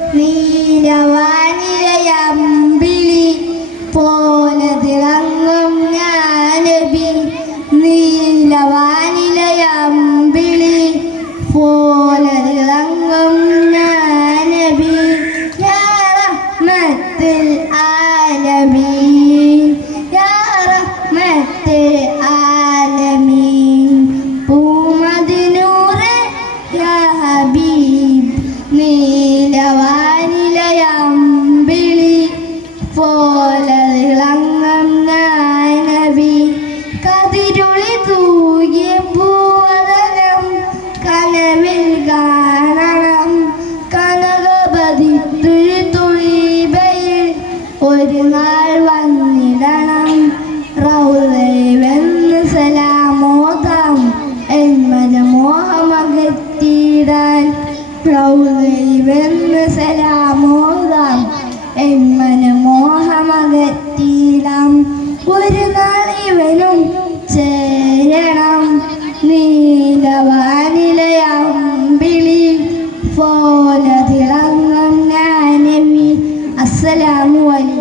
നീലവാനിലയമ്പിളി പോലെ തിളങ്ങും ഞാനബി. നീലവാനിലയമ്പിളി പോലെ തിളങ്ങും ഞാനബി. യാ റഹ്മത്തുൽ ആലമീൻ നീലവാനിലയമ്പിളി പോലെ തിളങ്ങും നബി. കതിരുളി തൂകിയ പൂവതനം. കനവിൽ കാണണം. കനകപതിത്തുഴി തുളിബയിൽ ഒരു നാൾ വന്നിടണം റൗദൈവെന്ന് സലാമോദാം. എന്മന മോഹമകറ്റിടാം ഒരു നാളിവനും ചേരണം. നീലവാനിലയമ്പിളി പോലെ തിളങ്ങും ഞാനവി. അസ്സലാമു അലൈക്കും